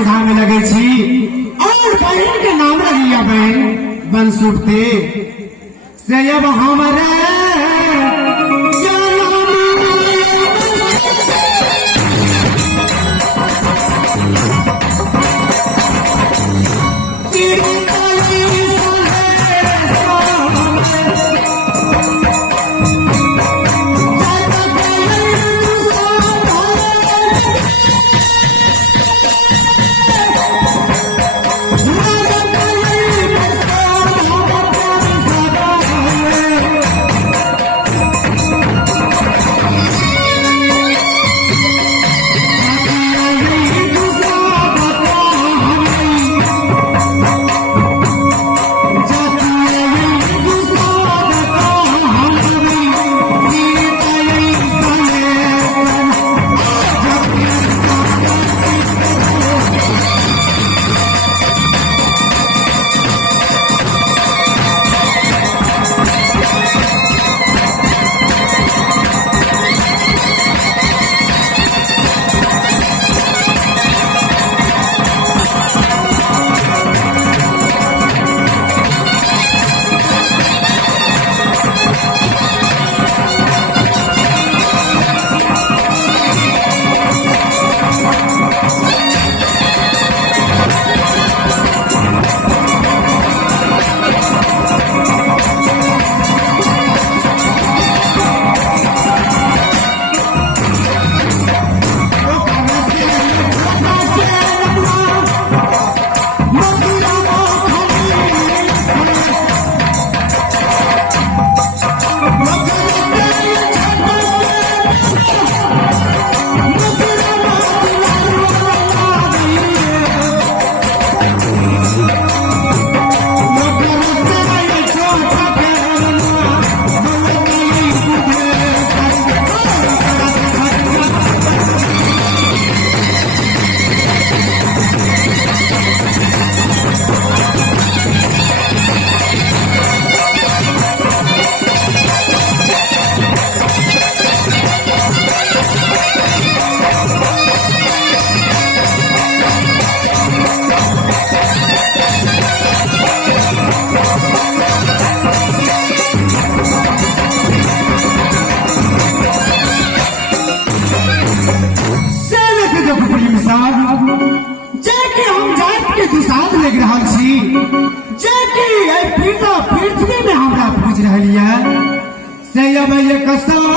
सुधा में लगे छी और बहन के नाम रहिया बहन बन सुटते से अब हमारे पृथ्वी में हमरा पूछ रही है से अब ये कसम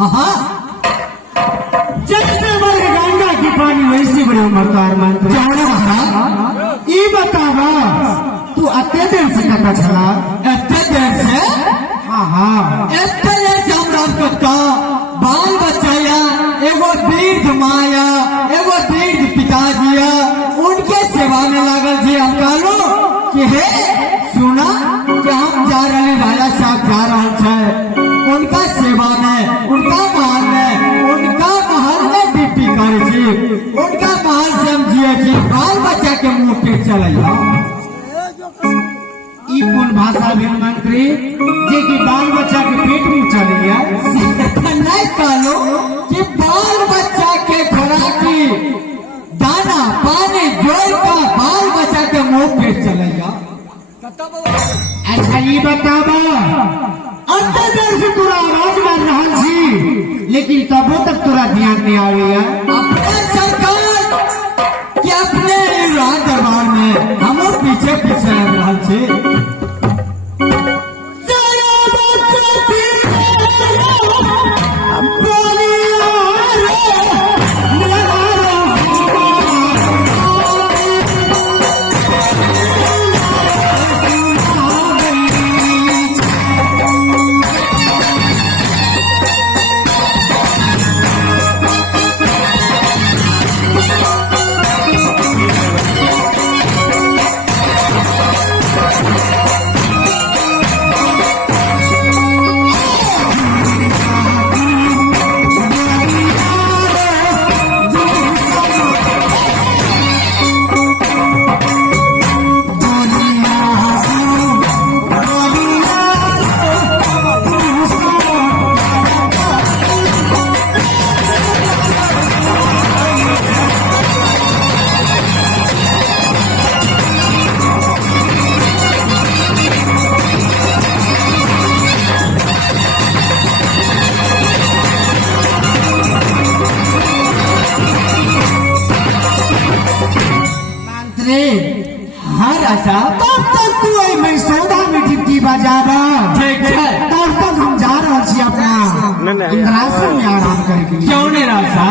हाँ जैसे वर्ग गंगा की पानी वैसे बड़े अवतार मंत्री जाने महाराज ये बतावा तू अत्ते देर से कथा छला इतने देर से हाँ इतने देर से हम राजपता बाल बच्चाया एगो वृद्ध माया एगो वृद्ध पिताजी उनके सेवा में लागल जी हम कहलो कि हे सुना कि हम जा रहे राजा साहब जा रहा है उनका सेवा में उनका महल में उनका महल में ड्यूटी करे छी उनका महल से हम जिये छी बाल बच्चा के मुंह के चलैया ई कौन भाषा भेल मंत्री जे कि बाल बच्चा के पेट में चलिया नहीं कहलो कि बाल बच्चा के खुराकी दाना पानी जोड़ का बाल बच्चा के मुंह पे चलेगा अच्छा ये बतावा अत्ते देर से तोरा आवाज मार रहा छी लेकिन तबो तक तोरा ध्यान नहीं आवेगा अपने सरकार कि अपने राज दरबार में हम पीछे पीछे लग रहा छे हर आशा तब तक तू आई मैं सौदा में टिप्टी बजावा ठीक है तब तक हम जा रहे छी अपना इंद्रासन में आराम करे के लिए क्यों नहीं राशा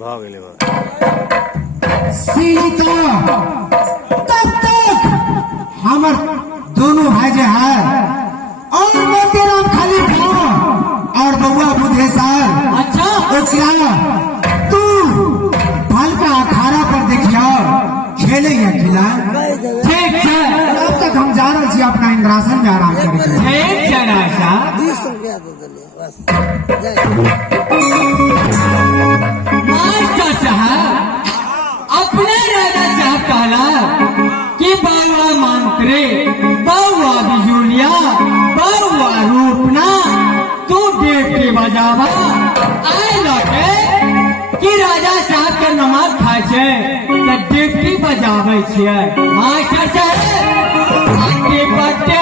भाग ले सीता तब तक हमर दोनों भाई जे है और मोतीराम खलीफा और बउआ बुधेसर अच्छा ओकरा तू फल का अखाड़ा पर देखिया खेले या खिला ठीक है तब तक हम जा रहे छी अपना इंद्रासन में आराम करे के लिए ठीक है राशा 20 रुपया दे दिले बस जय मास्टर साहब अपने राजा साहब कहला कि बउआ मंत्री बउआ बिजुलिया बउआ रूपना तू ड्यूटी बजावा आए लगे कि राजा साहब के नमाज खाए छे तो ड्यूटी बजावे छियै मास्टर साहब आगे बढ़ते